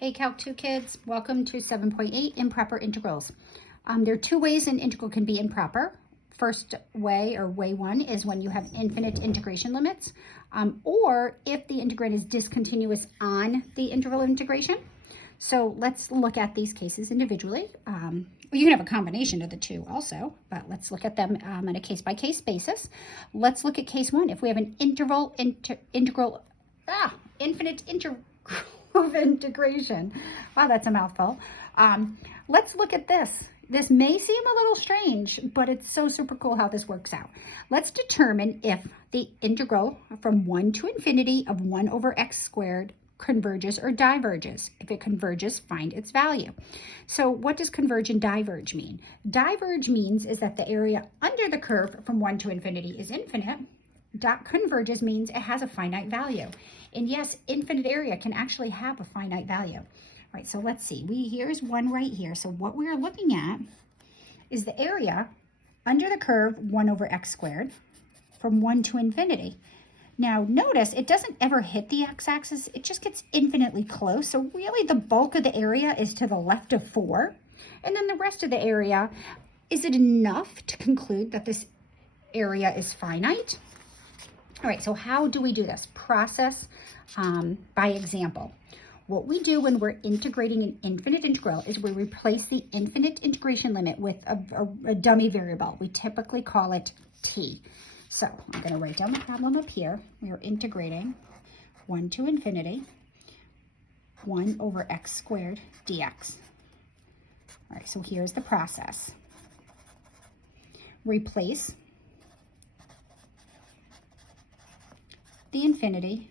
Hey Calc 2 kids, welcome to 7.8 Improper Integrals. There are two ways an integral can be improper. First way, or way one, is when you have infinite integration limits, or if the integrand is discontinuous on the interval integration. So let's look at these cases individually. You can have a combination of the two also, but let's look at them on a case-by-case basis. Let's look at case one. If we have an infinite integral of integration. Wow, that's a mouthful. Let's look at this. This may seem a little strange, but it's so super cool how this works out. Let's determine if the integral from 1 to infinity of 1 over x squared converges or diverges. If it converges, find its value. So what does converge and diverge mean? Diverge means is that the area under the curve from 1 to infinity is infinite. Converges means it has a finite value. And yes, infinite area can actually have a finite value. All right, so let's see. Here's one right here. So what we're looking at is the area under the curve 1 over x squared from 1 to infinity. Now notice it doesn't ever hit the x-axis. It just gets infinitely close. So really the bulk of the area is to the left of 4. And then the rest of the area, is it enough to conclude that this area is finite? All right, so how do we do this? Process by example. What we do when we're integrating an infinite integral is we replace the infinite integration limit with a dummy variable. We typically call it t. So I'm going to write down the problem up here. We are integrating 1 to infinity, 1 over x squared dx. All right, so here's the process. Replace the infinity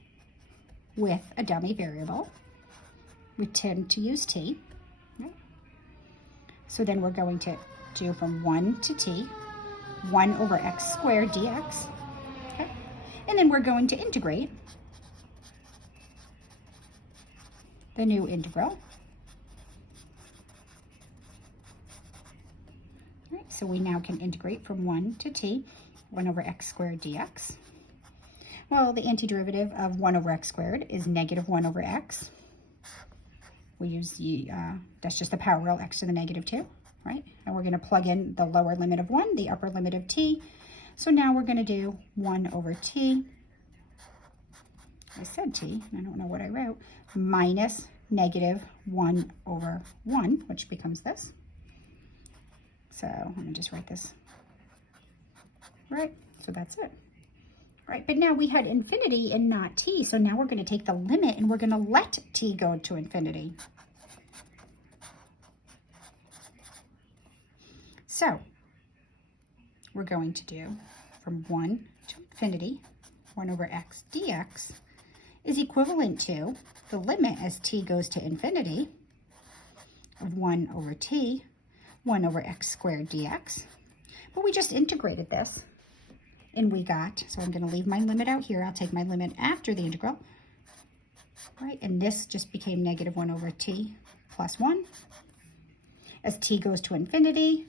with a dummy variable. We tend to use t. Right? So then we're going to do from 1 to t, 1 over x squared dx. Okay? And then we're going to integrate the new integral. Right? So we now can integrate from 1 to t, 1 over x squared dx. Well, the antiderivative of 1 over x squared is negative 1 over x. We use that's just the power rule, x to the negative 2, right? And we're going to plug in the lower limit of 1, the upper limit of t. So now we're going to do 1 over t. I said t, I don't know what I wrote, minus negative 1 over 1, which becomes this. So I'm going to just write this. Right, so that's it. Right, but now we had infinity and not t, so now we're going to take the limit and we're going to let t go to infinity. So we're going to do from 1 to infinity, 1 over x dx is equivalent to the limit as t goes to infinity of 1 over t, 1 over x squared dx. But we just integrated this. And we got, so I'm going to leave my limit out here. I'll take my limit after the integral. Right, and this just became negative 1 over t plus 1. As t goes to infinity,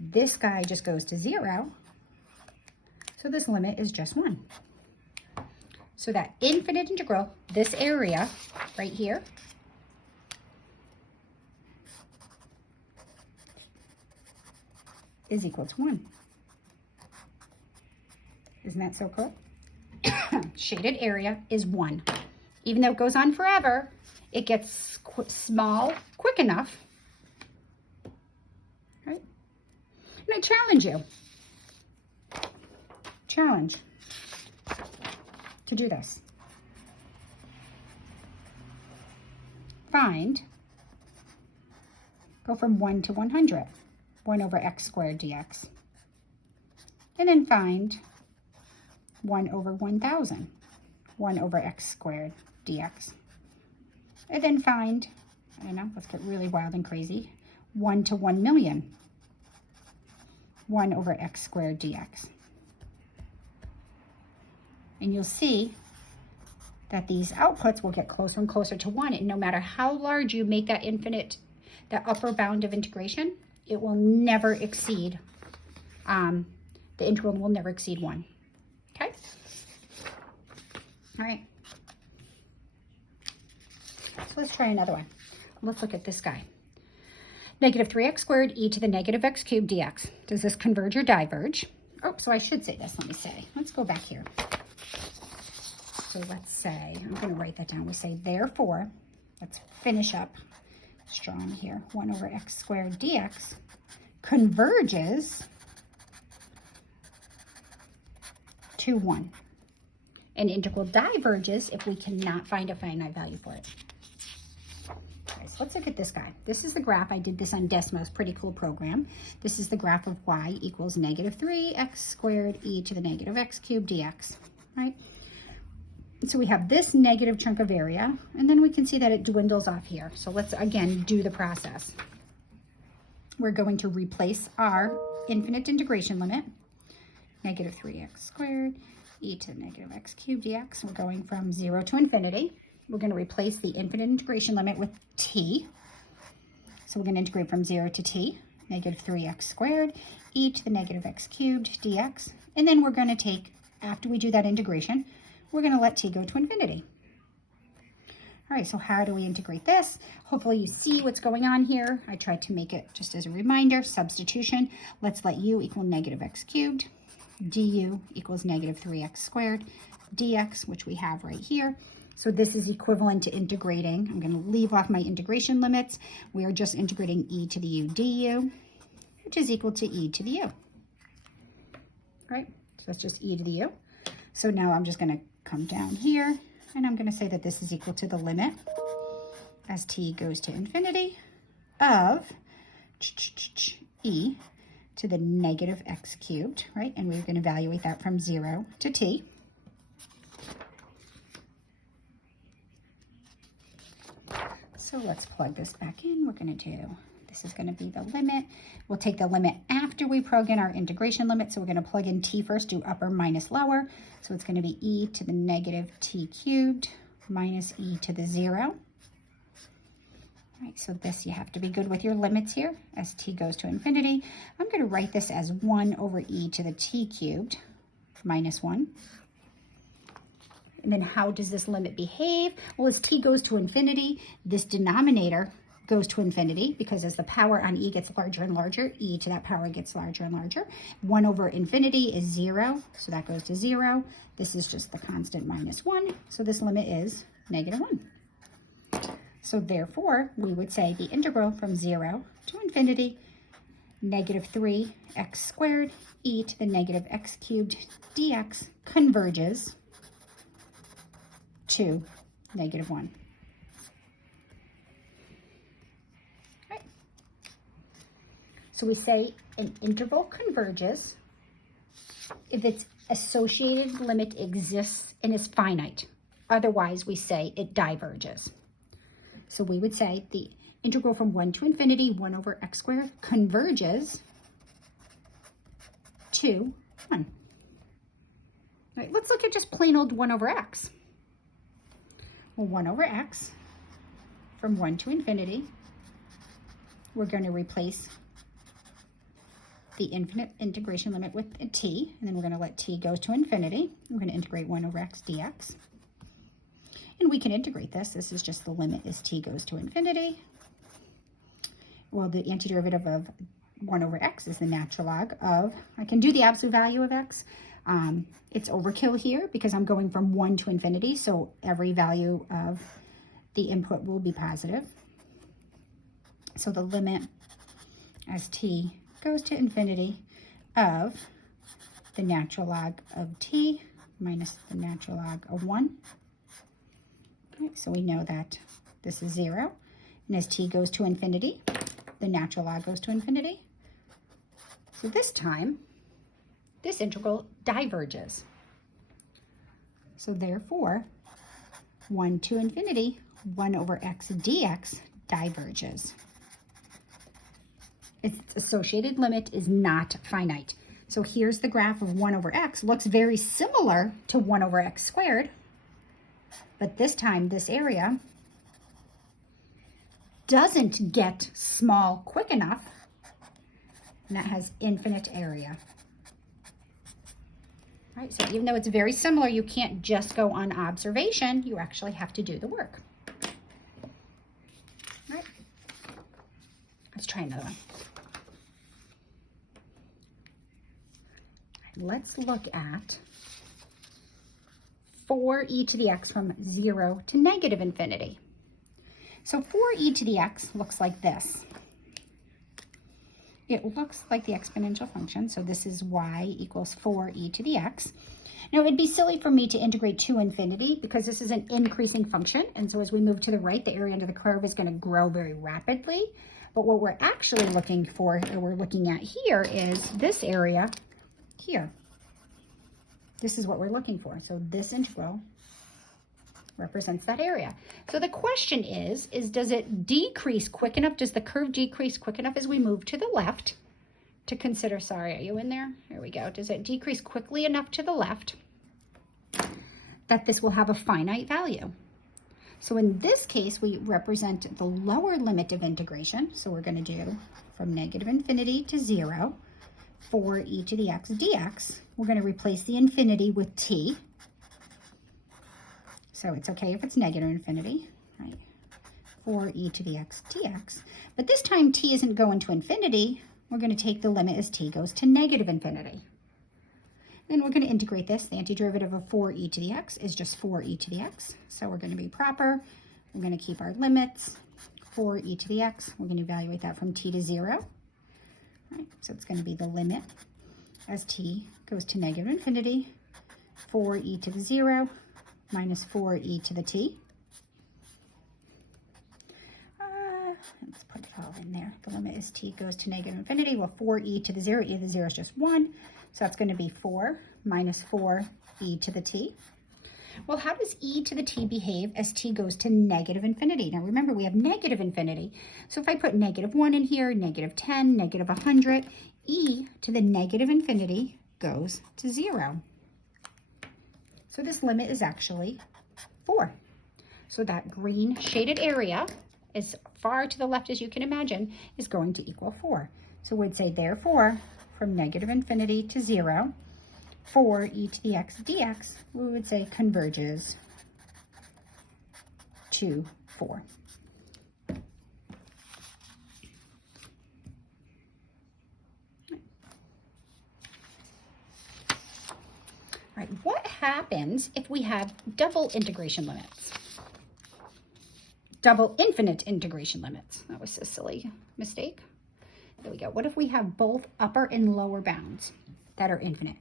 this guy just goes to 0. So this limit is just 1. So that infinite integral, this area right here, is equal to 1. Isn't that so cool? Shaded area is 1. Even though it goes on forever, it gets small quick enough. Right? And I challenge you. Challenge to do this. Find, go from 1 to 100, 1 over x squared dx. And then find 1 over 1,000, 1 over x squared dx. And then find, I don't know, let's get really wild and crazy, 1 to 1 million, 1 over x squared dx. And you'll see that these outputs will get closer and closer to 1. And no matter how large you make that infinite, that upper bound of integration, it will never exceed, the integral will never exceed 1. Okay? All right. So let's try another one. let's look at this guy. Negative 3x squared e to the negative x cubed dx. Does this converge or diverge? Oh, so I should say this. Let me say. Let's go back here. So let's say, I'm going to write that down. We say, therefore, let's finish up strong here. 1 over x squared dx converges to 1. An integral diverges if we cannot find a finite value for it. Okay, so let's look at this guy. This is the graph. I did this on Desmos, pretty cool program. This is the graph of y equals negative 3x squared e to the negative x cubed dx, right? So we have this negative chunk of area, and then we can see that it dwindles off here. So let's, again, do the process. We're going to replace our infinite integration limit, negative 3x squared e to the negative x cubed dx. We're going from 0 to infinity. We're going to replace the infinite integration limit with t. So we're going to integrate from 0 to t, negative 3x squared e to the negative x cubed dx. And then we're going to take, after we do that integration, we're going to let t go to infinity. All right, so how do we integrate this? Hopefully you see what's going on here. I tried to make it just as a reminder, substitution. Let's let u equal negative x cubed. Du equals negative 3x squared dx, which we have right here. So this is equivalent to integrating. I'm going to leave off my integration limits. We are just integrating e to the u du, which is equal to e to the u. Right? So that's just e to the u. So now I'm just going to come down here, and I'm going to say that this is equal to the limit as t goes to infinity of e to the negative x cubed, right? And we're going to evaluate that from 0 to t. So let's plug this back in. We're going to do, this is going to be the limit. We'll take the limit after we plug in our integration limit. So we're going to plug in t first, do upper minus lower. So it's going to be e to the negative t cubed minus e to the 0. All right, so this, you have to be good with your limits here as t goes to infinity. I'm going to write this as 1 over e to the t cubed minus 1. And then how does this limit behave? Well, as t goes to infinity, this denominator goes to infinity because as the power on e gets larger and larger, e to that power gets larger and larger. 1 over infinity is 0, so that goes to 0. This is just the constant minus 1, so this limit is negative 1. So therefore, we would say the integral from 0 to infinity, negative 3x squared e to the negative x cubed dx converges to negative 1. Right. So we say an interval converges if its associated limit exists and is finite. Otherwise, we say it diverges. So we would say the integral from 1 to infinity, 1 over x squared, converges to 1. All right, let's look at just plain old 1 over x. Well, 1 over x, from 1 to infinity, we're going to replace the infinite integration limit with a t, and then we're going to let t go to infinity. We're going to integrate 1 over x dx. And we can integrate this. This is just the limit as t goes to infinity. Well, the antiderivative of 1 over x is the natural log of, I can do the absolute value of x. It's overkill here because I'm going from 1 to infinity, so every value of the input will be positive. So the limit as t goes to infinity of the natural log of t minus the natural log of 1. Right, so we know that this is 0. And as t goes to infinity, the natural log goes to infinity. So this time, this integral diverges. So therefore, 1 to infinity, 1 over x dx diverges. Its associated limit is not finite. So here's the graph of 1 over x. Looks very similar to 1 over x squared. But this time, this area doesn't get small quick enough, and that has infinite area. Right, so even though it's very similar, you can't just go on observation. You actually have to do the work. Right. Let's try another one. Let's look at 4e to the x from 0 to negative infinity. So 4e to the x looks like this. It looks like the exponential function. So this is y equals 4e to the x. Now it'd be silly for me to integrate to infinity because this is an increasing function. And so as we move to the right, the area under the curve is going to grow very rapidly. But what we're actually looking for, or we're looking at here, is this area here. This is what we're looking for. So this integral represents that area. So the question is does it decrease quick enough? Does the curve decrease quick enough as we move to the left to consider, sorry, are you in there? Here we go. Does it decrease quickly enough to the left that this will have a finite value? So in this case, we represent the lower limit of integration. So we're going to do from negative infinity to 0, 4e to the x dx. We're going to replace the infinity with t. So it's okay if it's negative infinity, right? 4e to the x dx. But this time t isn't going to infinity. We're going to take the limit as t goes to negative infinity. Then we're going to integrate this. The antiderivative of 4e to the x is just 4e to the x. So we're going to be proper. We're going to keep our limits. 4e to the x, we're going to evaluate that from t to 0. Right? So it's going to be the limit as t goes to negative infinity, 4e to the 0 minus 4e to the t. Let's put it all in there. The limit is t goes to negative infinity. Well, 4e to the 0, e to the 0 is just 1. So that's going to be 4 minus 4e to the t. Well, how does e to the t behave as t goes to negative infinity? Now, remember, we have negative infinity. So if I put negative 1 in here, negative 10, negative 100, e to the negative infinity goes to 0. So this limit is actually 4. So that green shaded area, as far to the left as you can imagine, is going to equal 4. So we'd say, therefore, from negative infinity to 0, 4e to the x dx, we would say converges to 4. All right, what happens if we have double integration limits? Double infinite integration limits. That was a silly mistake. There we go. What if we have both upper and lower bounds that are infinite?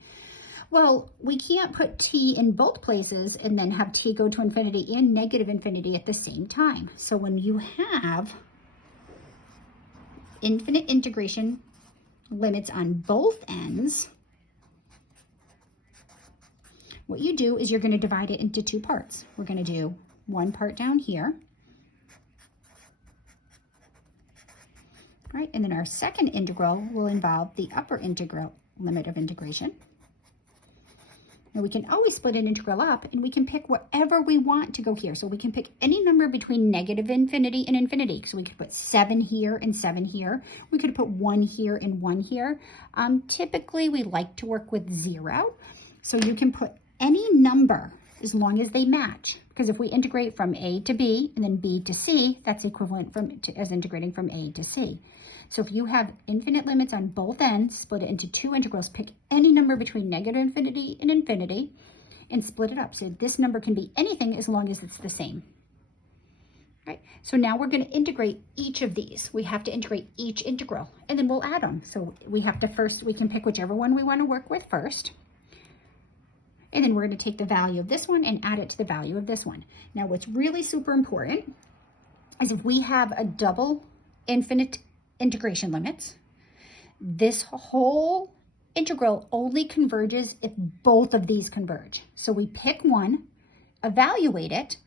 Well, we can't put t in both places and then have t go to infinity and negative infinity at the same time. So when you have infinite integration limits on both ends, what you do is you're going to divide it into two parts. We're going to do one part down here. Right, and then our second integral will involve the upper integral limit of integration. Now we can always split an integral up and we can pick whatever we want to go here. So we can pick any number between negative infinity and infinity. So we could put 7 here and 7 here. We could put 1 here and 1 here. Typically we like to work with 0. So you can put any number as long as they match. Because if we integrate from a to b and then b to c, that's equivalent as integrating from a to c. So if you have infinite limits on both ends, split it into two integrals, pick any number between negative infinity and infinity, and split it up. So this number can be anything as long as it's the same. Right? So now we're going to integrate each of these. We have to integrate each integral, and then we'll add them. So we have to first, we can pick whichever one we want to work with first. And then we're going to take the value of this one and add it to the value of this one. Now, what's really super important is if we have a double infinite integration limits, this whole integral only converges if both of these converge. So we pick one, evaluate it.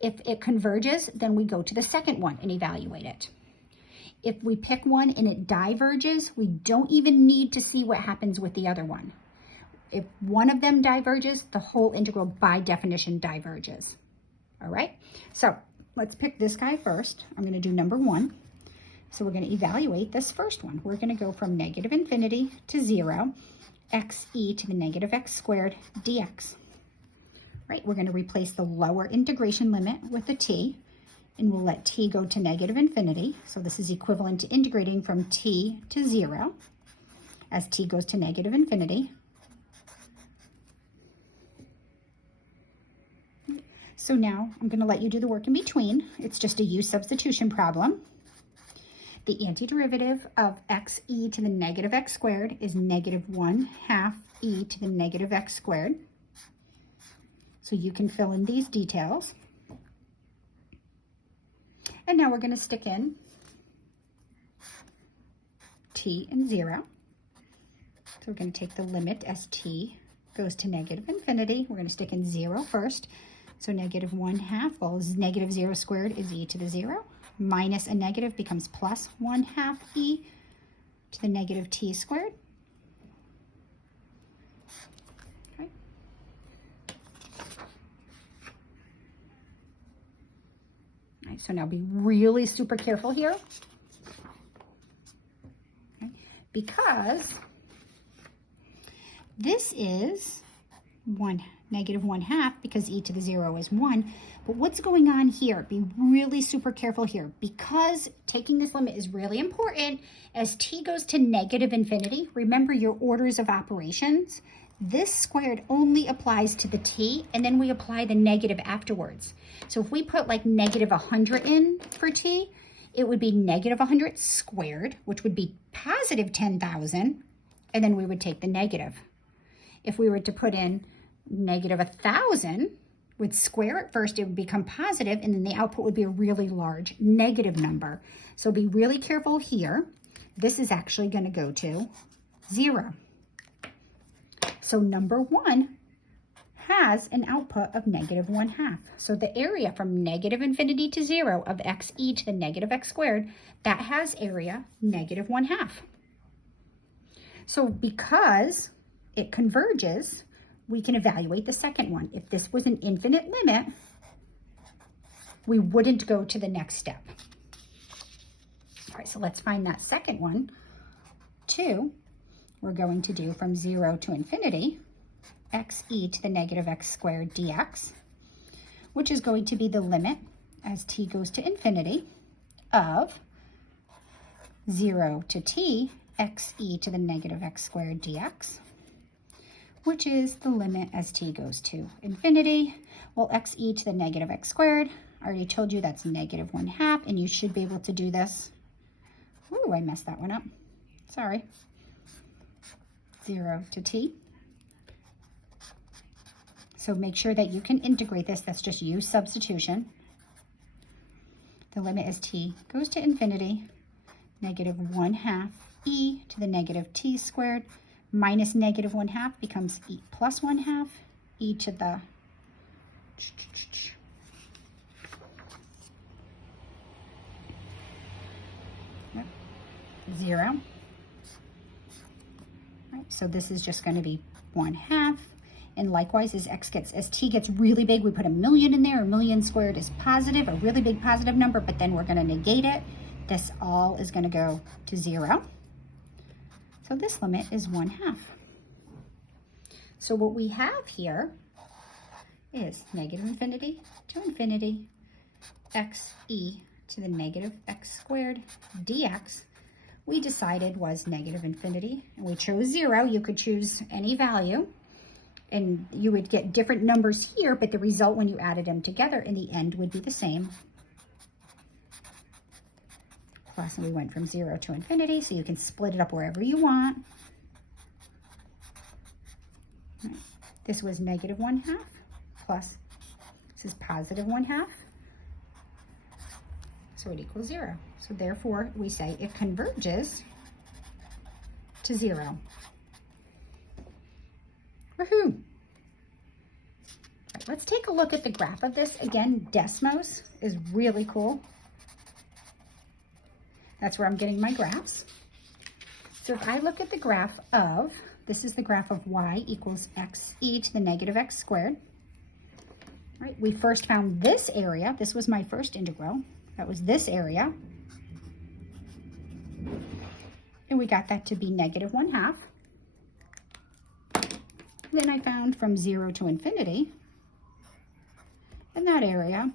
If it converges, then we go to the second one and evaluate it. If we pick one and it diverges, we don't even need to see what happens with the other one. If one of them diverges, the whole integral by definition diverges. All right, so let's pick this guy first. I'm going to do number 1. So we're going to evaluate this first one. We're going to go from negative infinity to 0, xe to the negative x squared dx. Right, we're going to replace the lower integration limit with a t, and we'll let t go to negative infinity. So this is equivalent to integrating from t to 0 as t goes to negative infinity. So now I'm going to let you do the work in between. It's just a u substitution problem. The antiderivative of xe to the negative x squared is negative 1/2 e to the negative x squared. So you can fill in these details. And now we're going to stick in t and 0. So we're going to take the limit as t goes to negative infinity. We're going to stick in 0 first. So negative 1/2, well, negative 0 squared is e to the 0. Minus a negative becomes plus 1/2 e to the negative t squared. Okay. All right, so now be really super careful here. Okay. Because this is negative 1/2 because e to the 0 is 1. But what's going on here? Be really super careful here because taking this limit is really important. As t goes to negative infinity, remember your orders of operations. This squared only applies to the t, and then we apply the negative afterwards. So if we put like negative 100 in for t, it would be negative 100 squared, which would be positive 10,000, and then we would take the negative. If we were to put in negative 1,000, would square it first, it would become positive, and then the output would be a really large negative number. So be really careful here. This is actually going to go to 0. So number 1 has an output of negative 1/2. So the area from negative infinity to 0 of xe to the negative x squared, that has area negative 1/2. So because it converges, we can evaluate the second one. If this was an infinite limit, we wouldn't go to the next step. All right, so let's find that second one. 2, we're going to do from 0 to infinity, xe to the negative x squared dx, which is going to be the limit as t goes to infinity of 0 to t, xe to the negative x squared dx, which is the limit as t goes to infinity. Well, xe to the negative x squared, I already told you that's negative 1/2, and you should be able to do this. Ooh, I messed that one up. Sorry. 0 to t. So make sure that you can integrate this. That's just u substitution. The limit as t goes to infinity, negative 1/2 e to the negative t squared, minus negative 1/2 becomes e plus 1/2, e to the 0. Right, so this is just going to be 1/2. And likewise, as t gets really big, we put a million in there. A million squared is positive, a really big positive number, but then we're going to negate it. This all is going to go to 0. So this limit is 1/2. So what we have here is negative infinity to infinity, xe to the negative x squared dx. We decided was negative infinity, and we chose 0. You could choose any value, and you would get different numbers here, but the result when you added them together in the end would be the same. Plus, and we went from 0 to infinity, so you can split it up wherever you want. Right. This was negative 1/2 plus, this is positive 1/2. So it equals 0. So therefore, we say it converges to 0. Woohoo! Right, let's take a look at the graph of this. Again, Desmos is really cool. That's where I'm getting my graphs. So if I look at the graph of, this is the graph of y equals xe to the negative x squared. Right, we first found this area. This was my first integral. That was this area. And we got that to be negative 1/2. Then I found from 0 to infinity, and that area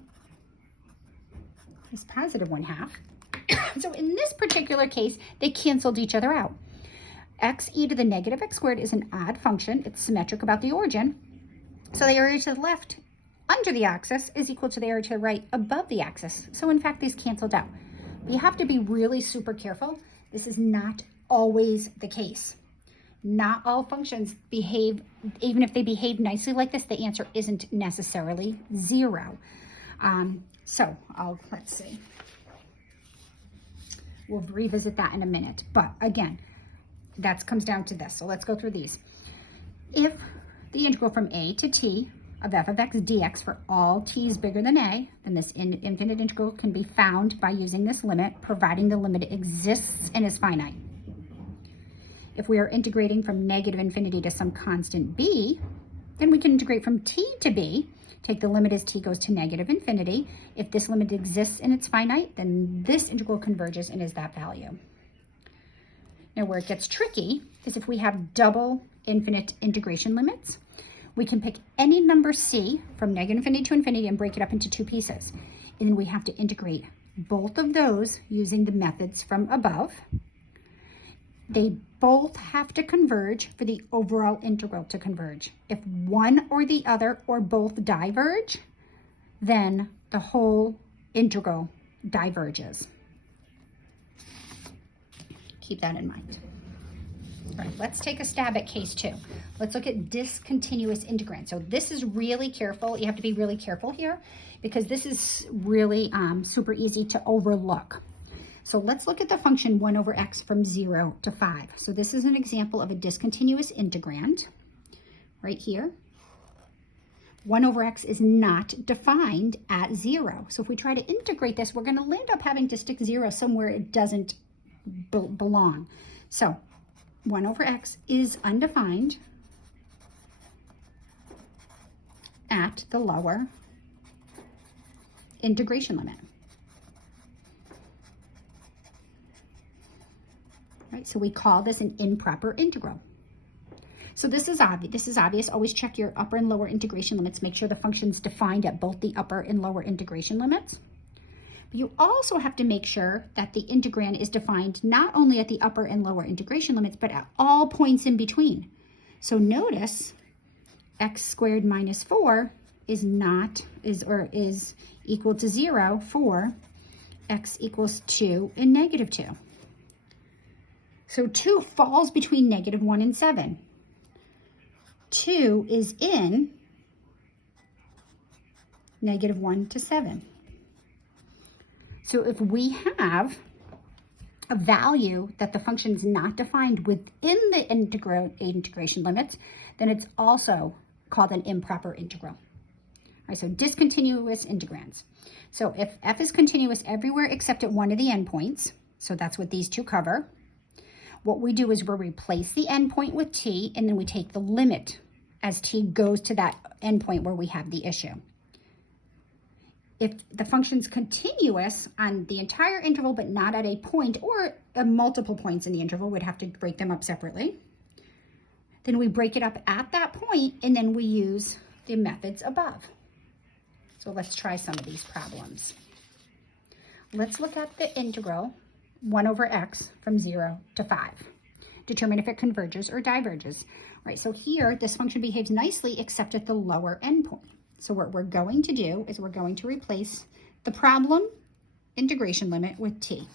is positive 1/2. So in this particular case, they canceled each other out. X e to the negative x squared is an odd function. It's symmetric about the origin. So the area to the left under the axis is equal to the area to the right above the axis. So in fact, these canceled out. But you have to be really super careful. This is not always the case. Not all functions behave, even if they behave nicely like this, the answer isn't necessarily 0. Let's see. We'll revisit that in a minute. But again, that comes down to this. So let's go through these. If the integral from a to t of f of x dx for all t's bigger than a, then this infinite integral can be found by using this limit, providing the limit exists and is finite. If we are integrating from negative infinity to some constant b, then we can integrate from t to b, take the limit as t goes to negative infinity. If this limit exists and it's finite, then this integral converges and is that value. Now where it gets tricky is if we have double infinite integration limits. We can pick any number c from negative infinity to infinity and break it up into 2 pieces. And then we have to integrate both of those using the methods from above. They both have to converge for the overall integral to converge. If one or the other or both diverge, then the whole integral diverges. Keep that in mind. All right, let's take a stab at case 2. Let's look at discontinuous integrand. So this is really careful. You have to be really careful here because this is really super easy to overlook. So let's look at the function 1 over x from 0 to 5. So this is an example of a discontinuous integrand right here. 1 over x is not defined at 0. So if we try to integrate this, we're going to end up having to stick 0 somewhere it doesn't belong. So 1 over x is undefined at the lower integration limit. Right, so we call this an improper integral. So this is obvious. Always check your upper and lower integration limits. Make sure the function's defined at both the upper and lower integration limits. But you also have to make sure that the integrand is defined not only at the upper and lower integration limits, but at all points in between. So notice x squared minus 4 is equal to 0 for x equals 2 and negative 2. So 2 falls between negative 1 and 7. 2 is in negative 1 to 7. So if we have a value that the function is not defined within the integration limits, then it's also called an improper integral. All right, so discontinuous integrands. So if f is continuous everywhere except at one of the endpoints, so that's what these two cover, what we do is we'll replace the endpoint with t, and then we take the limit as t goes to that endpoint where we have the issue. If the function's continuous on the entire interval but not at a point or multiple points in the interval, we'd have to break them up separately. Then we break it up at that point, and then we use the methods above. So let's try some of these problems. Let's look at the integral 1 over x from 0 to 5. Determine if it converges or diverges. All right, so here this function behaves nicely except at the lower endpoint. So what we're going to do is we're going to replace the problem integration limit with t.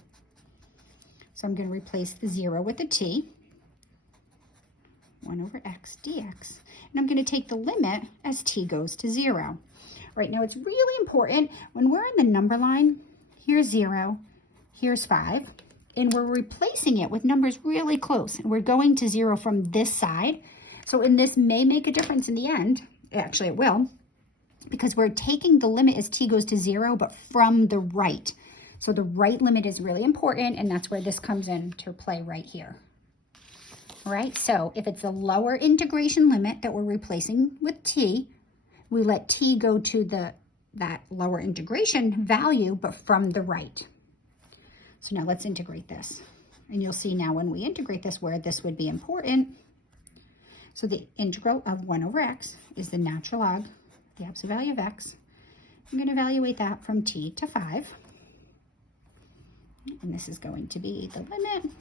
So I'm going to replace the 0 with the t, 1 over x dx. And I'm going to take the limit as t goes to 0. All right, now it's really important when we're in the number line, here's 0, here's 5, and we're replacing it with numbers really close. And we're going to 0 from this side. So and this may make a difference in the end. Actually, it will, because we're taking the limit as t goes to 0, but from the right. So the right limit is really important, and that's where this comes into play right here. All right, so if it's a lower integration limit that we're replacing with t, we let t go to that lower integration value, but from the right. So now let's integrate this. And you'll see now when we integrate this where this would be important. So the integral of 1 over x is the natural log, the absolute value of x. I'm going to evaluate that from t to 5. And this is going to be the limit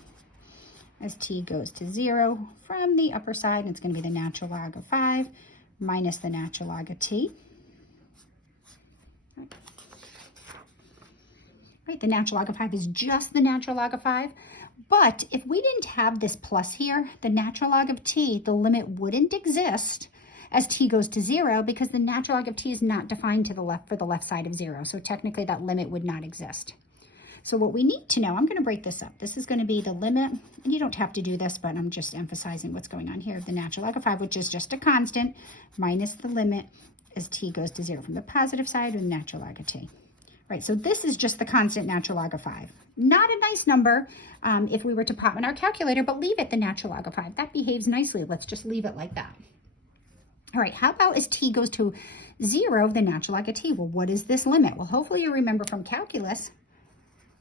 as t goes to 0 from the upper side. And it's going to be the natural log of 5 minus the natural log of t. Right, the natural log of 5 is just the natural log of 5. But if we didn't have this plus here, the natural log of t, the limit wouldn't exist as t goes to 0 because the natural log of t is not defined to the left for the left side of 0. So technically that limit would not exist. So what we need to know, I'm going to break this up. This is going to be the limit, and you don't have to do this, but I'm just emphasizing what's going on here. The natural log of 5, which is just a constant, minus the limit as t goes to 0 from the positive side of the natural log of t. Right, so this is just the constant natural log of 5. Not a nice number if we were to pop in our calculator, but leave it the natural log of 5. That behaves nicely. Let's just leave it like that. All right, how about as t goes to 0, the natural log of t? Well, what is this limit? Well, hopefully you remember from calculus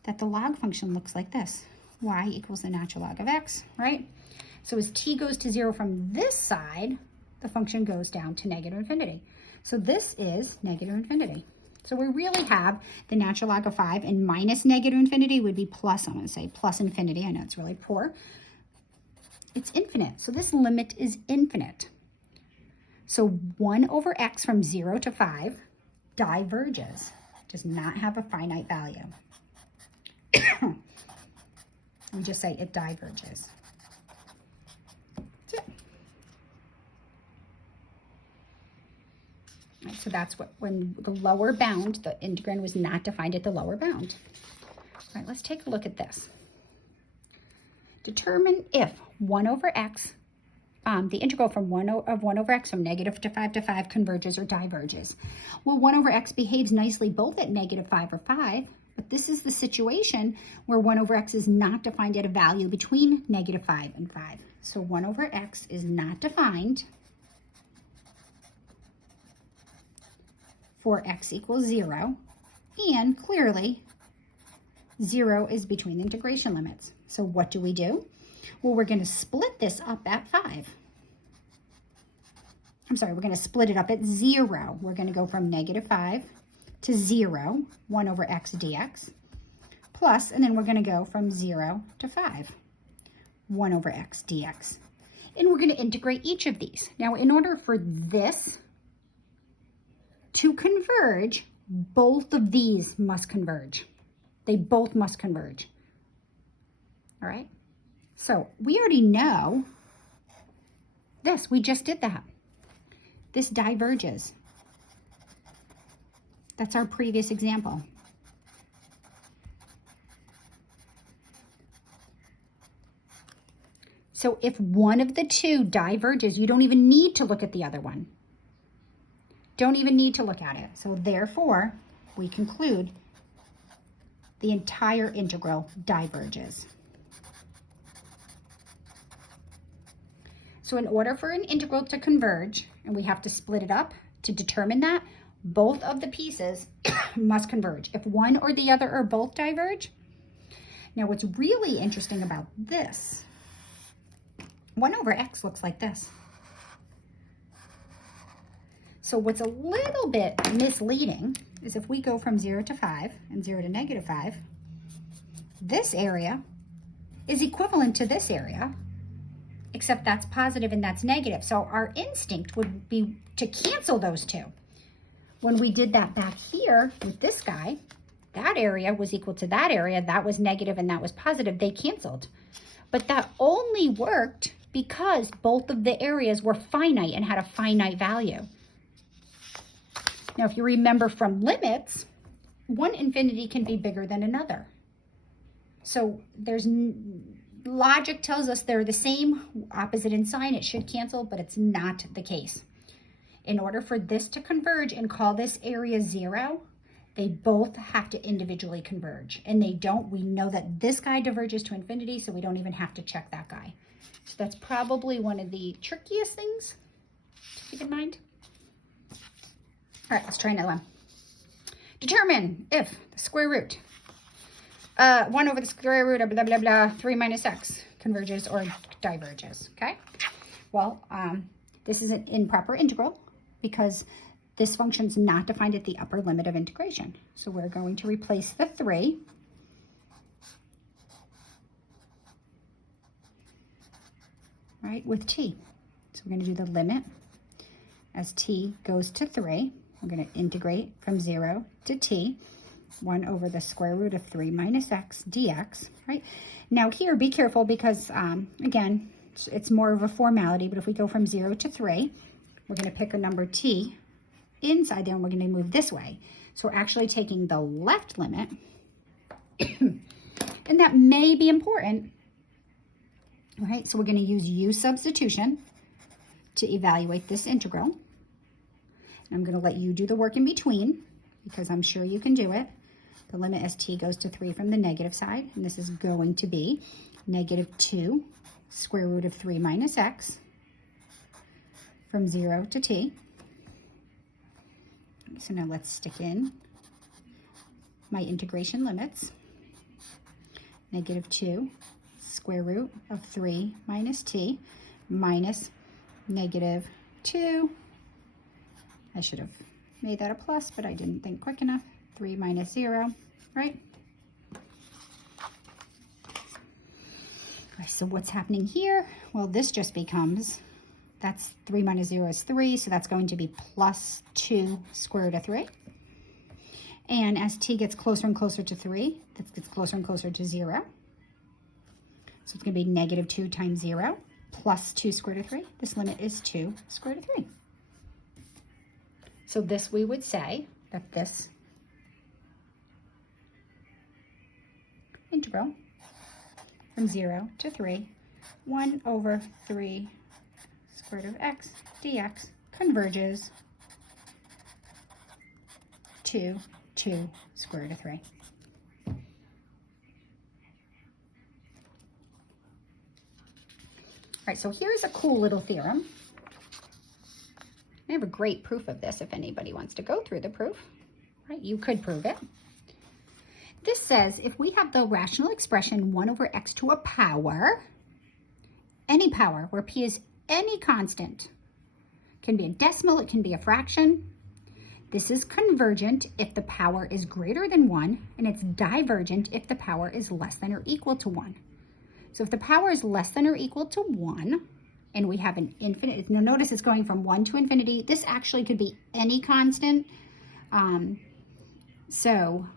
that the log function looks like this. Y equals the natural log of x, right? So as t goes to 0 from this side, the function goes down to negative infinity. So this is negative infinity. So we really have the natural log of 5, and minus negative infinity would be plus, I'm going to say plus infinity. I know it's really poor. It's infinite. So this limit is infinite. So 1 over x from 0 to 5 diverges, does not have a finite value. We just say it diverges. That's it. Right, so that's what, when the lower bound, the integrand was not defined at the lower bound. All right, let's take a look at this. Determine if 1 over x, the integral from 1 over x from negative to 5 converges or diverges. Well, 1 over x behaves nicely both at negative 5 or 5, but this is the situation where 1 over x is not defined at a value between negative 5 and 5. So 1 over x is not defined for x equals 0, and clearly 0 is between the integration limits. So what do? Well, we're going to split this up at 5. I'm sorry, we're going to split it up at 0. We're going to go from negative 5 to 0, 1 over x dx, plus, and then we're going to go from 0 to 5, 1 over x dx. And we're going to integrate each of these. Now, in order for this to converge, both of these must converge. They both must converge. All right? So we already know this. We just did that. This diverges. That's our previous example. So if one of the two diverges, you don't even need to look at the other one. Don't even need to look at it. So therefore, we conclude the entire integral diverges. So in order for an integral to converge, and we have to split it up to determine that, both of the pieces must converge. If one or the other or both diverge, now what's really interesting about this, 1 over x looks like this. So what's a little bit misleading is if we go from 0 to 5 and 0 to negative 5, this area is equivalent to this area, except that's positive and that's negative. So our instinct would be to cancel those two. When we did that back here with this guy, that area was equal to that area. That was negative and that was positive. They canceled. But that only worked because both of the areas were finite and had a finite value. Now, if you remember from limits, one infinity can be bigger than another. So there's logic tells us they're the same, opposite in sign, it should cancel, but it's not the case. In order for this to converge and call this area 0, they both have to individually converge. And they don't. We know that this guy diverges to infinity, so we don't even have to check that guy. So that's probably one of the trickiest things to keep in mind. All right, let's try another one. Determine if the square root 1 over the square root of blah, blah, blah, 3 minus x converges or diverges, okay? Well, this is an improper integral because this function's not defined at the upper limit of integration. So we're going to replace the 3 right, with t. So we're going to do the limit as t goes to 3. We're going to integrate from 0 to t, 1 over the square root of 3 minus x dx, right? Now here, be careful because, again, it's more of a formality, but if we go from 0 to 3, we're going to pick a number t inside there, and we're going to move this way. So we're actually taking the left limit, and that may be important, right? So we're going to use u substitution to evaluate this integral. I'm going to let you do the work in between because I'm sure you can do it. The limit as t goes to 3 from the negative side, and this is going to be negative 2 square root of 3 minus x from 0 to t. So now let's stick in my integration limits. Negative 2 square root of 3 minus t minus negative 2. I should have made that a plus, but I didn't think quick enough. 3 minus 0, right? Okay, so what's happening here? Well, this just becomes, that's 3 minus 0 is 3, so that's going to be plus 2 square root of 3. And as t gets closer and closer to 3, this gets closer and closer to 0. So it's going to be negative 2 times 0 plus 2 square root of 3. This limit is 2 square root of 3. So this, we would say that this integral from 0 to 3, 1 over 3 square root of x dx converges to 2 square root of 3. All right, so here's a cool little theorem. I have a great proof of this if anybody wants to go through the proof, right? You could prove it. This says if we have the rational expression 1 over x to a power, any power where p is any constant, can be a decimal, it can be a fraction. This is convergent if the power is greater than 1, and it's divergent if the power is less than or equal to 1. So if the power is less than or equal to 1, and we have an infinite, now notice it's going from 1 to infinity. This actually could be any constant. So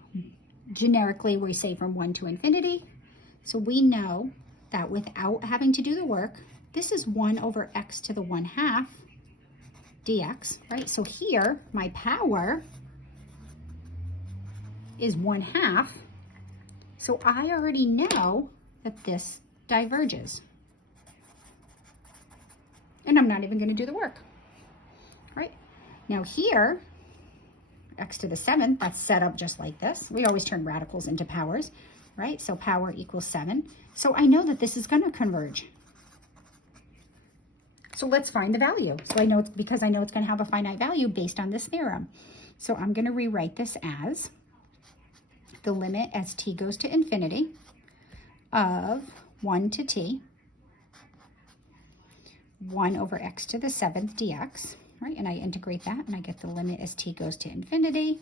generically we say from 1 to infinity. So we know that without having to do the work, this is 1 over x to the 1/2 dx, right? So here, my power is 1/2. So I already know that this diverges. And I'm not even going to do the work, right? Now here, x to the 7th, that's set up just like this. We always turn radicals into powers, right? So power equals 7. So I know that this is going to converge. So let's find the value. So I know it's because I know it's going to have a finite value based on this theorem. So I'm going to rewrite this as the limit as t goes to infinity of 1 to t, 1 over x to the 7th dx, right? And I integrate that and I get the limit as t goes to infinity,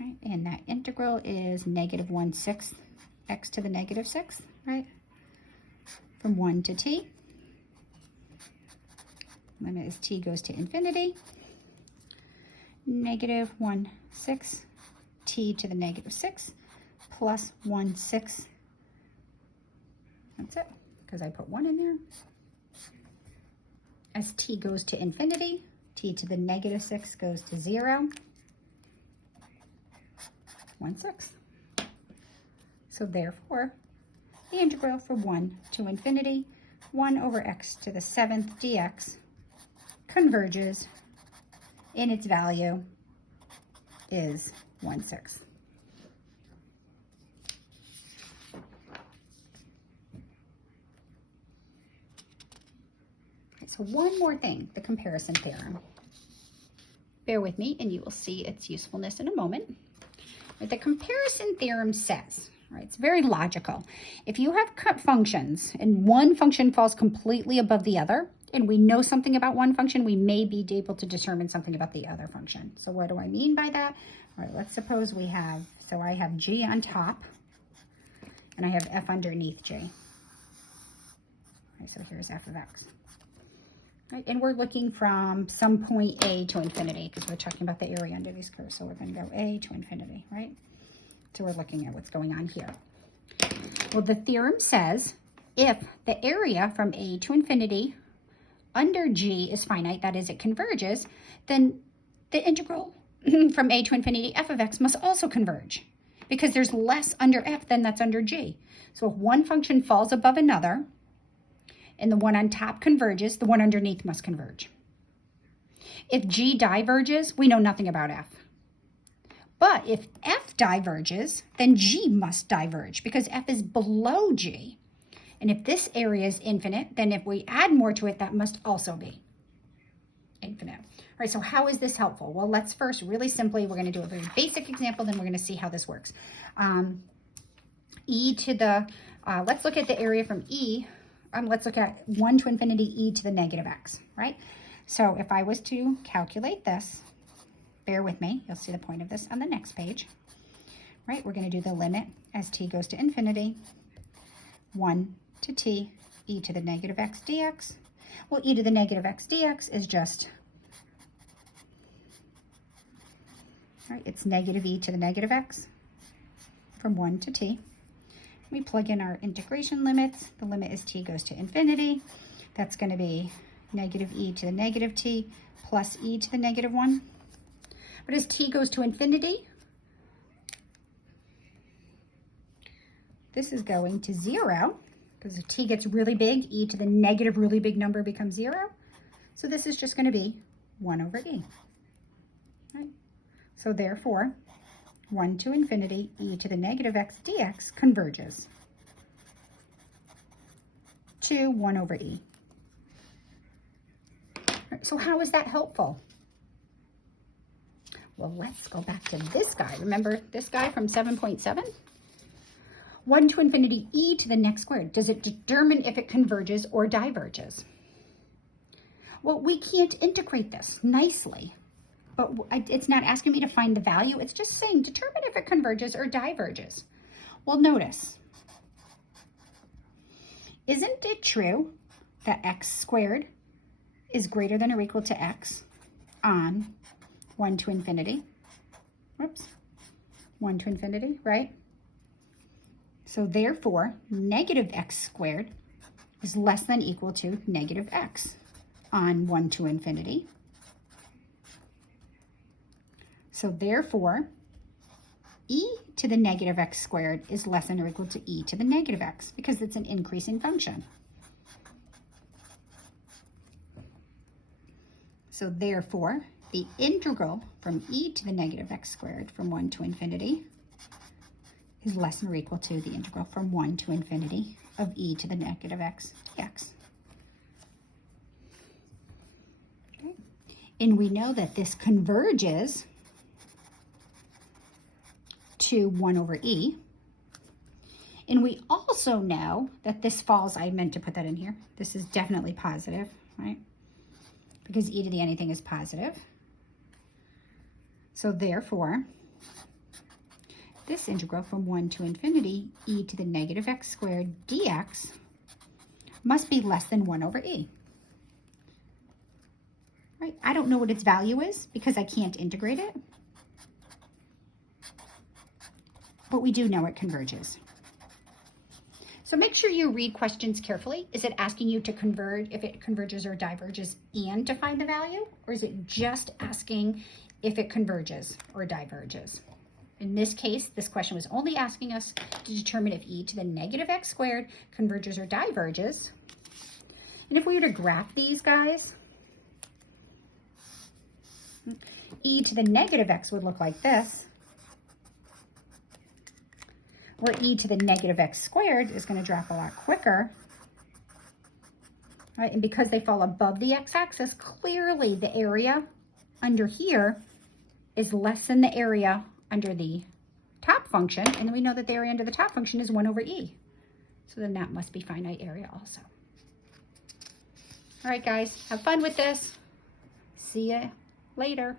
right? And that integral is negative 1/6 x to the negative 6th, right? From 1 to t. Limit as t goes to infinity, negative 1/6 t to the negative 6 plus 1/6. That's it, because I put 1 in there. As t goes to infinity, t to the negative 6 goes to 0, 1/6. So therefore, the integral from 1 to infinity, 1 over x to the 7th dx, converges, and its value is 1/6. So one more thing, the comparison theorem. Bear with me and you will see its usefulness in a moment. But the comparison theorem says, right, it's very logical. If you have cut functions and one function falls completely above the other, and we know something about one function, we may be able to determine something about the other function. So what do I mean by that? All right, let's suppose we have, so I have g on top and I have f underneath g. Right, so here's f of x. Right, and we're looking from some point A to infinity because we're talking about the area under these curves. So we're going to go A to infinity, right? So we're looking at what's going on here. Well, the theorem says if the area from A to infinity under G is finite, that is, it converges, then the integral from A to infinity f of x must also converge because there's less under f than that's under G. So if one function falls above another and the one on top converges, the one underneath must converge. If G diverges, we know nothing about f. But if f diverges, then G must diverge because f is below G. And if this area is infinite, then if we add more to it, that must also be infinite. All right, so how is this helpful? Well, let's first, really simply, we're going to do a very basic example, then we're going to see how this works. Let's look at the area from E. Let's look at 1 to infinity e to the negative x, right? So if I was to calculate this, bear with me, you'll see the point of this on the next page, right? We're going to do the limit as t goes to infinity, 1 to t, e to the negative x dx. Well, e to the negative x dx is just, right, it's negative e to the negative x from 1 to t. We plug in our integration limits. The limit as t goes to infinity. That's going to be negative e to the negative t plus e to the negative 1. But as t goes to infinity, this is going to 0, because if t gets really big, e to the negative really big number becomes 0. So this is just going to be 1 over e. Right? So therefore, 1 to infinity e to the negative x dx converges to 1 over e. Right, so how is that helpful? Well, let's go back to this guy. Remember this guy from 7.7? 1 to infinity e to the next squared. Does it determine if it converges or diverges? Well, we can't integrate this nicely, but it's not asking me to find the value. It's just saying determine if it converges or diverges. Well, notice, isn't it true that x squared is greater than or equal to x on 1 to infinity? Whoops, 1 to infinity, right? So therefore, negative x squared is less than or equal to negative x on 1 to infinity. So therefore, e to the negative x squared is less than or equal to e to the negative x because it's an increasing function. So therefore, the integral from e to the negative x squared from 1 to infinity is less than or equal to the integral from 1 to infinity of e to the negative x dx. Okay. And we know that this converges to 1 over e. And we also know that this falls, I meant to put that in here, this is definitely positive, right? Because e to the anything is positive. So therefore, this integral from 1 to infinity e to the negative x squared dx must be less than 1 over e. Right? I don't know what its value is because I can't integrate it. But we do know it converges. So make sure you read questions carefully. Is it asking you to converge, if it converges or diverges, and to find the value? Or is it just asking if it converges or diverges? In this case, this question was only asking us to determine if e to the negative x squared converges or diverges. And if we were to graph these guys, e to the negative x would look like this, where e to the negative x squared is going to drop a lot quicker. Right? And because they fall above the x-axis, clearly the area under here is less than the area under the top function, and then we know that the area under the top function is 1 over e. So then that must be finite area also. All right, guys, have fun with this. See you later.